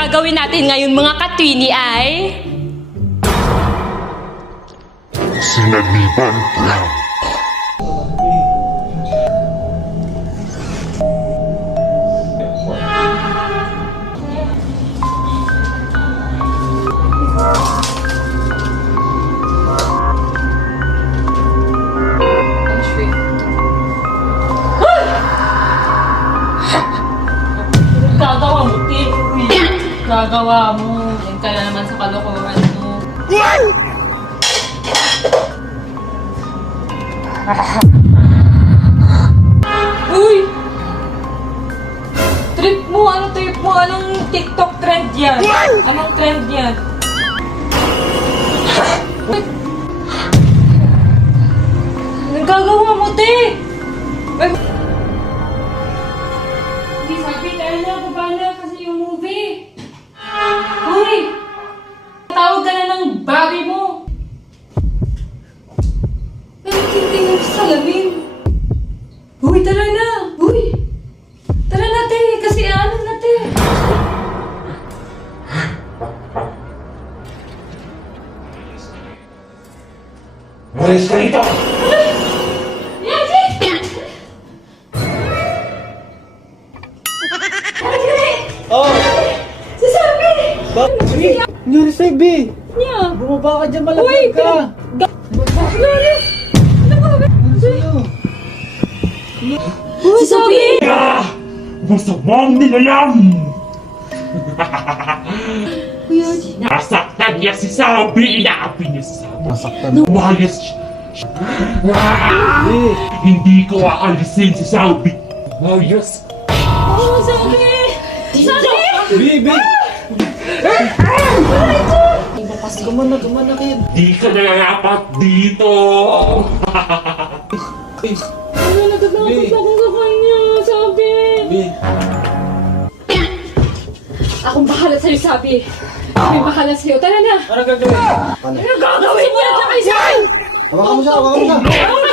Gagawin natin ngayon mga katwini ay... Sinaliban lang. Gagawa mo, Tim. Gagawa mo. Yan ka na naman sa kalokohan mo. Uy! Trip mo? Anong trip mo? Anong TikTok trend yan? Anong trend yan? Anong gagawa mo, Te? Hindi, sabi tayo na, baba na kasi yung movie. Uy! Tawag ka na ng Bobby mo. Nagkikinting mo sa salamin. Uy, tara na! Uy! Tara na, Te! Kasi ano na, Te? Walis ka rito! Yan, Te! Oh! Si Sabi! Nangyari sa'yo, B! Niya! Bumaba ka dyan, Uy! malapit ka! Lori! Ano ba? Ano sa'yo? Si Sabi! Ah! Masamang nilalang! Kuya, Nasaktan niya si Sabi! Inaapi niya si Sabi! Nasaktan. Umayos siya! Ah! B! Hindi ko aalisin si Sabi! Umayos! Oh, Sabi! Sabi! B! B! Gumana kayo. Di ka nangangapa dito! B! Ano, nagkakakot akong kakain niya, Sabi! B! Akong bahala sa'yo, Sabi! May bahala sa'yo. Tara na! Ano gagawin? Ano gagawin niya? Tsaka isa! Hawakan mo siya, hawakan mo siya! Ano